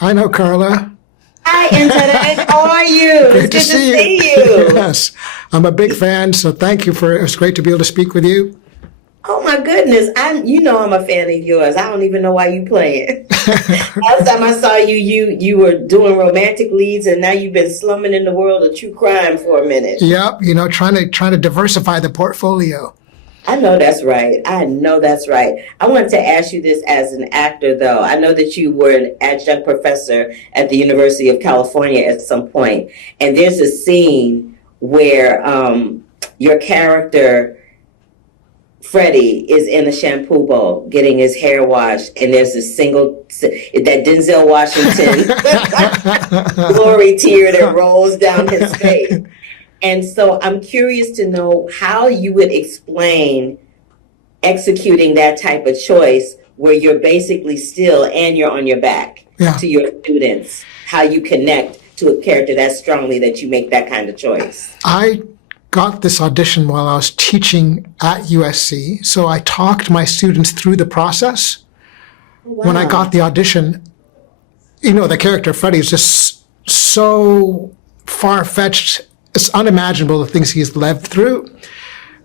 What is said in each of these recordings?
I know, Carla. Hi, Internet. How are you? It's Great to good to see you. see you. Yes, I'm a big fan, so thank you for it. It's great to be able to speak with you. Oh my goodness. I'm a fan of yours. I don't even know why you playing. Last time I saw you, you were doing romantic leads and now you've been slumming in the world of true crime for a minute. Yep, trying to diversify the portfolio. I know that's right. I know that's right. I wanted to ask you this as an actor, though. I know that you were an adjunct professor at the University of California at some point, and there's a scene where your character Freddie is in a shampoo bowl getting his hair washed, and there's a single that Denzel Washington glory tear that rolls down his face. And so I'm curious to know how you would explain executing that type of choice where you're basically still and you're on your back Yeah, to your students, how you connect to a character that strongly that you make that kind of choice. I got this audition while I was teaching at USC, so I talked my students through the process. When I got Wow. the audition, the character Freddie is just so far fetched. It's unimaginable the things he's lived through.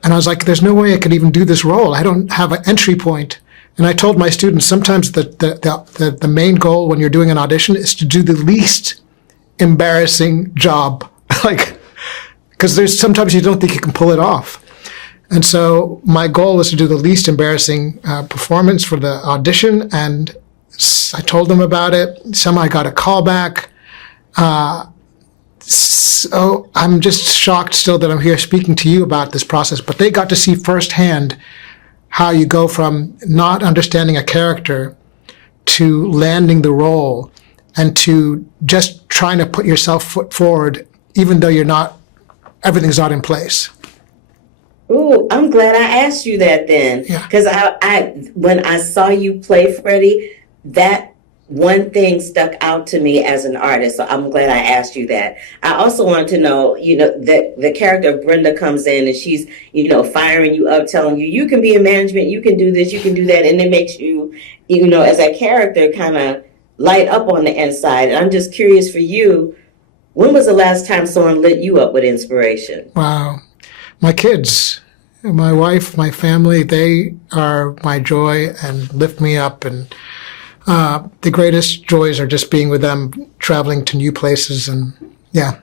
And I was like, there's no way I could even do this role. I don't have an entry point. And I told my students sometimes that the main goal when you're doing an audition is to do the least embarrassing job. Like, because there's sometimes you don't think you can pull it off. And so my goal was to do the least embarrassing performance for the audition. And I told them about it. Somehow I got a call back. So I'm just shocked still that I'm here speaking to you about this process, but they got to see firsthand how you go from not understanding a character to landing the role and to just trying to put yourself foot forward, even though everything's not in place. Ooh, I'm glad I asked you that then, Yeah. because when I saw you play Freddie, that one thing stuck out to me as an artist. So I'm glad I asked you that. I also wanted to know, that the character of Brenda comes in and she's, firing you up, telling you, you can be in management, you can do this, you can do that, and it makes you, as a character, kind of light up on the inside. And I'm just curious for you, when was the last time someone lit you up with inspiration? Wow. My kids, my wife, my family, they are my joy and lift me up. And the greatest joys are just being with them, traveling to new places. And yeah.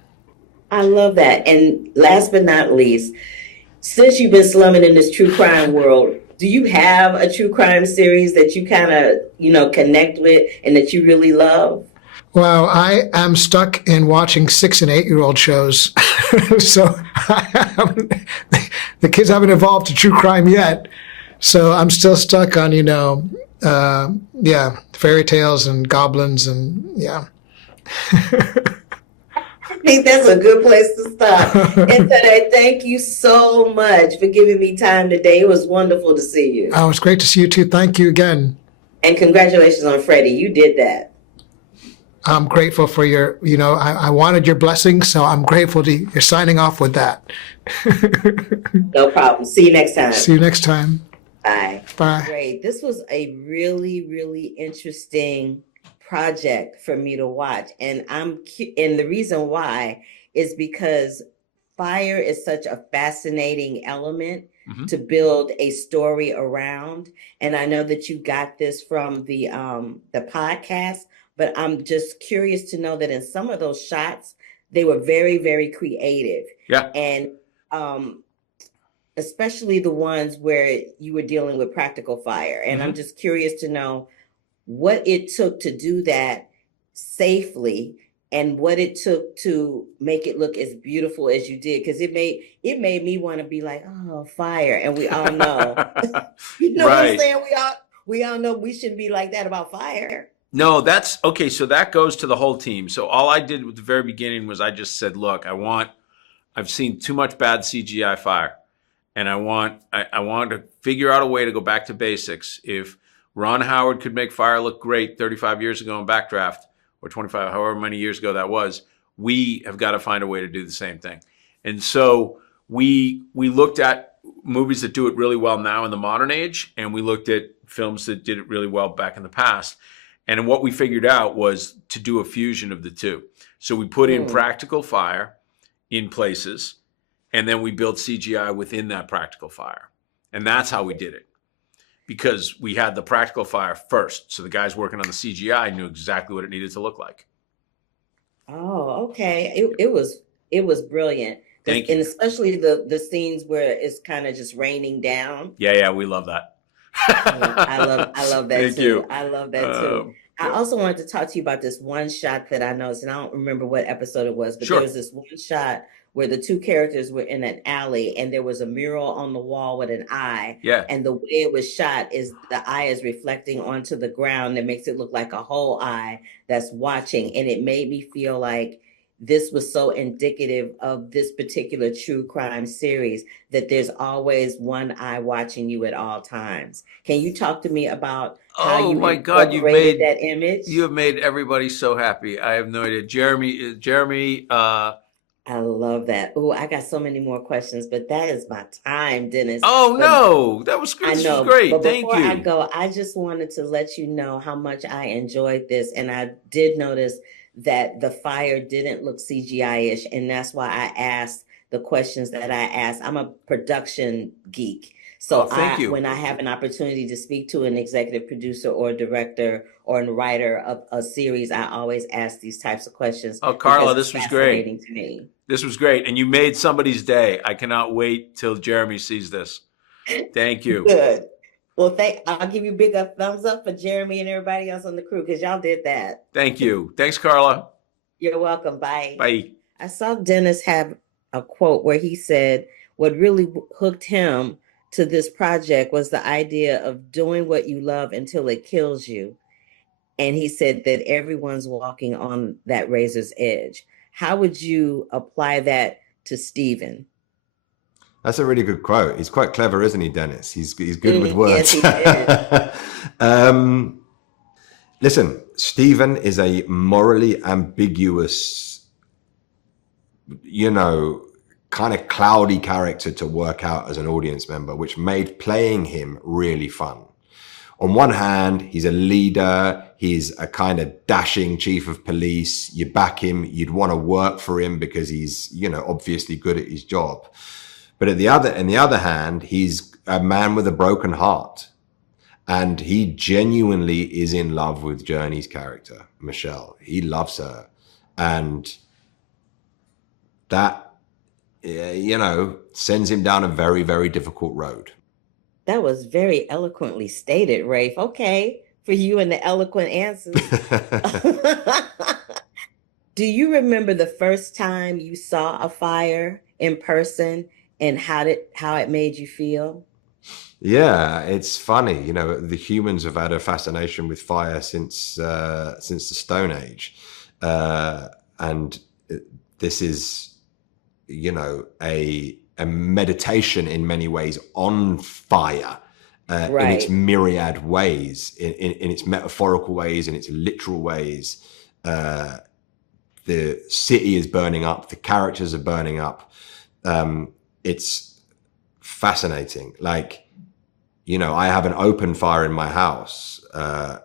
I love that. And last but not least, since you've been slumming in this true crime world, do you have a true crime series that you kind of, connect with and that you really love? Well, I am stuck in watching 6 and 8-year-old shows. So the kids haven't evolved to true crime yet. So I'm still stuck on, yeah, fairy tales and goblins and yeah. I think that's a good place to stop. And today, thank you so much for giving me time today. It was wonderful to see you. Oh, it's great to see you too. Thank you again. And congratulations on Freddie. You did that. I'm grateful for I wanted your blessings, so I'm grateful to you're signing off with that. No problem. See you next time. See you next time. Bye. Bye. Great. This was a really, really interesting project for me to watch. And the reason why is because fire is such a fascinating element Mhm. to build a story around. And I know that you got this from the podcast, but I'm just curious to know that in some of those shots, they were very, very creative. Yeah. And um especially the ones where you were dealing with practical fire. And I'm Mhm. just curious to know what it took to do that safely and what it took to make it look as beautiful as you did. Because it made me want to be like, oh, fire. And we all know, you know what I'm Right. saying? We all know we shouldn't be like that about fire. No, that's okay. So that goes to the whole team. So all I did at the very beginning was I just said, look, I've seen too much bad CGI fire. And I want to figure out a way to go back to basics. If Ron Howard could make fire look great 35 years ago in Backdraft, or 25, however many years ago that was, we have got to find a way to do the same thing. And so we looked at movies that do it really well now in the modern age, and we looked at films that did it really well back in the past. And what we figured out was to do a fusion of the two. So we put in practical fire in places, and then we built CGI within that practical fire. And that's how we did it. Because we had the practical fire first. So the guys working on the CGI knew exactly what it needed to look like. Oh, okay. It was brilliant. Thank you. And especially the scenes where it's kind of just raining down. Yeah, we love that. I love that Thank too. you. I love that too. I also wanted to talk to you about this one shot that I noticed, and I don't remember what episode it was, but Sure. there was this one shot where the two characters were in an alley and there was a mural on the wall with an eye. Yeah. And the way it was shot is the eye is reflecting onto the ground that makes it look like a whole eye that's watching. And it made me feel like this was so indicative of this particular true crime series, that there's always one eye watching you at all times. Can you talk to me about how you my God, incorporated that image? You have made everybody so happy. I have no idea. Jeremy, I love that. Oh, I got so many more questions, but that is my time, Dennis. oh no, that was good. I This know, was great. but Thank before you. I go, I just wanted to let you know how much I enjoyed this. And I did notice that the fire didn't look CGI-ish, and that's why I asked the questions that I asked. I'm a production geek. So thank you. when I have an opportunity to speak to an executive producer or director or a writer of a series, I always ask these types of questions. Oh, Carla, because this it's was great. fascinating to me. This was great. And you made somebody's day. I cannot wait till Jeremy sees this. Thank you. Good. Well, I'll give you a big thumbs up for Jeremy and everybody else on the crew, because y'all did that. Thank you. Thanks, Carla. You're welcome. Bye. Bye. I saw Dennis have a quote where he said what really hooked him to this project was the idea of doing what you love until it kills you. And he said that everyone's walking on that razor's edge. How would you apply that to Stephen? That's a really good quote. He's quite clever, isn't he, Dennis? He's good with words. Yes, he is. Listen, Stephen is a morally ambiguous, kind of cloudy character to work out as an audience member, which made playing him really fun. On one hand, he's a leader. He's a kind of dashing chief of police. You back him. You'd want to work for him because he's, obviously good at his job. But on the other hand, he's a man with a broken heart. And he genuinely is in love with Journey's character, Michelle. He loves her. And that, sends him down a very, very difficult road. That was very eloquently stated, Rafe. Okay, for you and the eloquent answers. Do you remember the first time you saw a fire in person and how it made you feel? Yeah, it's funny. The humans have had a fascination with fire since the Stone Age, and this is, a meditation in many ways on fire, in its myriad ways, in its metaphorical ways, in its literal ways. The city is burning up, the characters are burning up. It's fascinating. I have an open fire in my house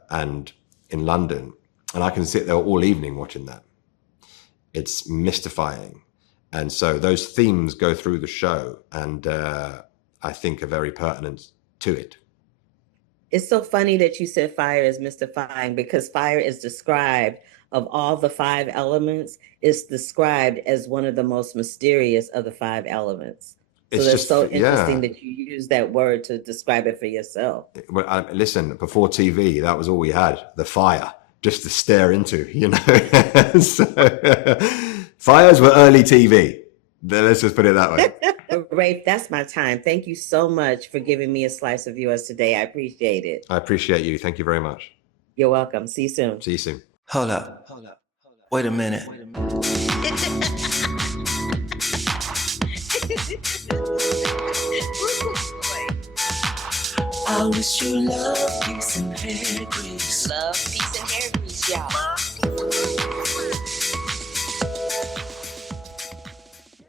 and in London, and I can sit there all evening watching that. It's mystifying. And so those themes go through the show, and I think are very pertinent to it. It's so funny that you said fire is mystifying, because fire is described, of all the 5 elements, it's described as one of the most mysterious of the 5 elements. So that's so interesting that you use that word to describe it for yourself. Well, listen, before TV, that was all we had, the fire, just to stare into, So, fires were early TV. Let's just put it that way. Rafe, that's my time. Thank you so much for giving me a slice of yours today. I appreciate it. I appreciate you. Thank you very much. You're welcome. See you soon. See you soon. Hold up. Wait a minute. I wish you love, peace, and hair grease. Love, peace, and hair grease, y'all.